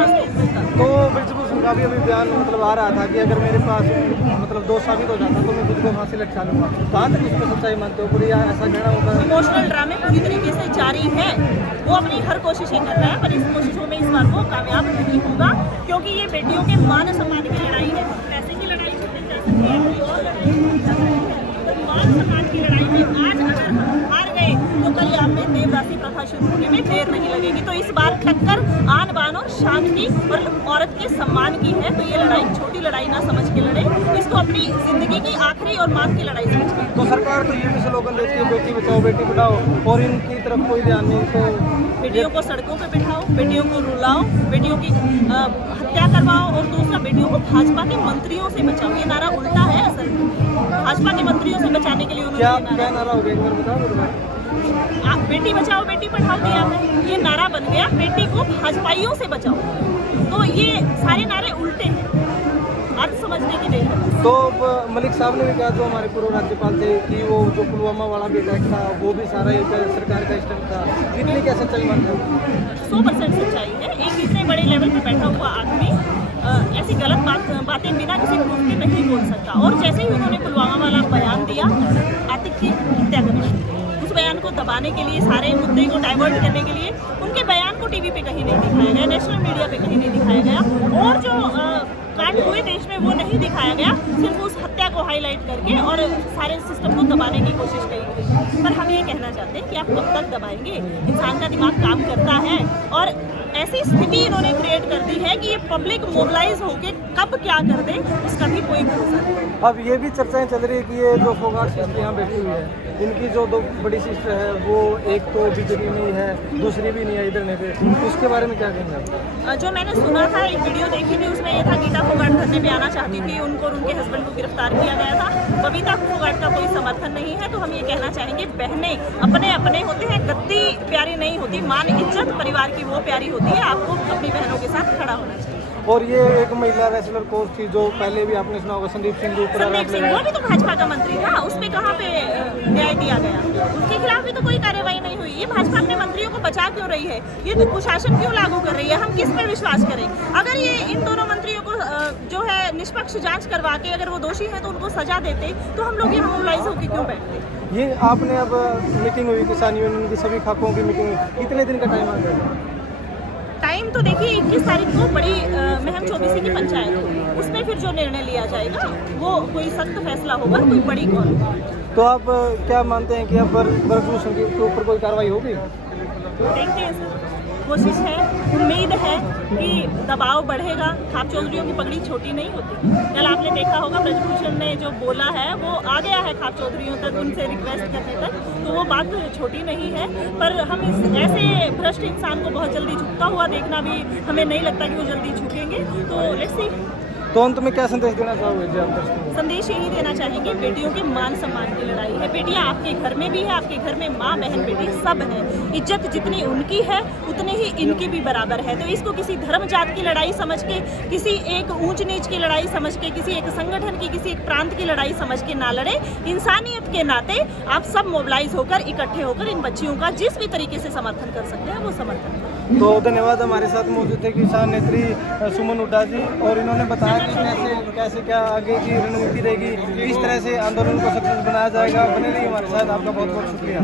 है स्टेज पर। तो ब्रिजभूषण का भी अभी बयान मतलब आ रहा था कि अगर मेरे पास मतलब दोष साबित हो जाता तो मैं खुद को फांसी लटका लूँगा। कहाँ तक इसमें सच्चाई मानते हो? पूरी ऐसा कहना होगा? इमोशनल ड्रामे पूरी तरीके से जारी है। वो अपनी हर कोशिशें कर रहा है, पर इस कोशिशों में इस बार वो कामयाब नहीं होगा, क्योंकि ये बेटियों के मान सम्मान की लड़ाई है। पैसे की लड़ाई भी नहीं जा सकती है, कोई और लड़ाई नहीं जा सकती है। तो मान सम्मान की लड़ाई में आज अगर हम हार गए तो कल यहाँ पे देवदासी प्रथा शुरू होने में देर नहीं लगेगी। तो इस बार टक्कर आन बान और शान की और औरत के सम्मान की है। तो ये लड़ाई छोटी लड़ाई ना समझ के लड़े, इसको अपनी जिंदगी की आखिरी और मांग की लड़ाई समझ के। तो सरकार तो ये भी स्लोगन देती है बेटी बचाओ बेटी पढ़ाओ, और इनकी तरफ कोई ध्यान नहीं। तो बेटियों को सड़कों पे बिठाओ, बेटियों को रुलाओ, बेटियों की हत्या करवाओ, और दूसरा बेटियों को भाजपा के मंत्रियों से बचाओ। ये नारा उल्टा है असल में। भाजपा के मंत्रियों से बचाने के लिए उन्होंने क्या नारा हो गया, एक बार बताओ। आप बेटी बचाओ बेटी पढ़ाओ दिया है, ये नारा बन गया बेटी को भाजपाइयों से बचाओ। तो ये सारे नारे उल्टे हैं, अर्थ समझने की देर है। तो मलिक साहब ने भी कहा, जो हमारे पूर्व राज्यपाल थे, कि वो जो पुलवामा वाला भी अटैक था वो भी सारा एक सरकार का स्टेप था। इतनी क्या सच्चाई मानते हो? 100% सच्चाई है। एक इतने बड़े लेवल पे बैठा हुआ आदमी ऐसी गलत बातें बिना किसी प्रूफ के नहीं बोल सकता। और जैसे ही उन्होंने पुलवामा वाला बयान दिया, आतिक की हत्या करने, उस बयान को दबाने के लिए, सारे मुद्दे को डाइवर्ट करने के लिए उनके बयान को टीवी पे कहीं नहीं दिखाया गया, नेशनल मीडिया पे कहीं नहीं दिखाया गया, और जो कांड हुए देश में वो नहीं दिखाया गया, सिर्फ उस हत्या को हाईलाइट करके और सारे सिस्टम को दबाने की कोशिश की गई। पर हम ये कहना चाहते हैं कि आप कब तक दबाएंगे? इंसान का दिमाग काम करता है, और ऐसी स्थिति इन्होंने क्रिएट कर दी है कि ये पब्लिक मोबिलाइज होके कब क्या कर दे उसका भी कोई भरोसा नहीं। अब ये भी चर्चाएं चल रही है कि ये जो फोगाट सिस्टर यहाँ बैठी हुई है, इनकी जो दो बड़ी सिस्टर है वो एक तो बीजेपी में ही है, दूसरी भी नहीं है इधर ने पे, उसके बारे में क्या कहेंगे? जो मैंने सुना था, एक वीडियो देखी थी, उसमें ये था गीता फोगाट धरने पे आना चाहती थी, उनको और उनके हस्बैंड को गिरफ्तार किया गया था। बबीता फोगाट का कोई समर्थन नहीं है। तो हम ये कहना चाहेंगे, बहनें अपने अपने होते हैं, गद्दी प्यारी नहीं होती, मान इज्जत परिवार की वो प्यारी होती है। आपको अपनी बहनों के साथ खड़ा होना चाहिए। और ये एक महिला रेसलर कोच थी जो पहले भी आपने सुना होगा, संदीप सिंह, वो भी तो भाजपा का मंत्री था, उस पे कहाँ पे न्याय दिया गया? उसके खिलाफ भी तो कोई कार्रवाई नहीं हुई। ये भाजपा अपने मंत्रियों को बचा क्यों रही है? ये तो कुशासन क्यों लागू कर रही है? हम किस पे विश्वास करें? अगर ये इन दोनों मंत्रियों को जो है निष्पक्ष जांच करवा के अगर वो दोषी है तो उनको सजा देते, तो हम लोग यहाँ मोबिलाइज होकर क्यों बैठते? ये आपने अब मीटिंग हुई किसान यूनियन की, सभी खाकों की मीटिंग हुई, कितने दिन का टाइम आ गया? टाइम तो देखिए 21 तारीख को बड़ी महम चौबीसी की पंचायत होगी, उसमें फिर जो निर्णय लिया जाएगा वो कोई सख्त फैसला होगा, कोई बड़ी कौन। तो आप क्या मानते हैं कि अब ब्रजभूषण के ऊपर कोई कार्रवाई होगी? देखते हैं सर, कोशिश है, उम्मीद है कि दबाव बढ़ेगा। खाप चौधरियों की पगड़ी छोटी नहीं होती। कल आपने देखा होगा ब्रजभूषण ने जो बोला है वो आ गया है खाप चौधरियों तक, उनसे रिक्वेस्ट करने तक, तो वो बात छोटी नहीं है। पर हम इस ऐसे भ्रष्ट इंसान को बहुत जल्दी झुकता हुआ देखना भी हमें नहीं लगता कि वो जल्दी झुकेंगे। तो लेट्स सी। तो अंत में क्या संदेश देना चाहोगे जी आप दर्शकों को? संदेश यही देना चाहेंगे, बेटियों के मान सम्मान की लड़ाई है। बेटियां आपके घर में भी है, आपके घर में माँ बहन बेटी सब है। इज्जत जितनी उनकी है उतनी ही इनकी भी बराबर है। तो इसको किसी धर्म जात की लड़ाई समझ के, किसी एक ऊंच नीच की लड़ाई समझ के, किसी एक संगठन की, किसी एक प्रांत की लड़ाई समझ के ना लड़े। इंसानियत के नाते आप सब मोबिलाइज होकर, इकट्ठे होकर इन बच्चियों का जिस भी तरीके से समर्थन कर सकते हैं वो समर्थन करें। तो धन्यवाद। हमारे साथ मौजूद थे किसान नेत्री सुमन हुड्डा जी, और इन्होंने बताया कि कैसे क्या आगे की रणनीति रहेगी, किस तरह से आंदोलन को सक्सेस बनाया जाएगा। बने रहिए हमारे साथ। आपका बहुत बहुत शुक्रिया।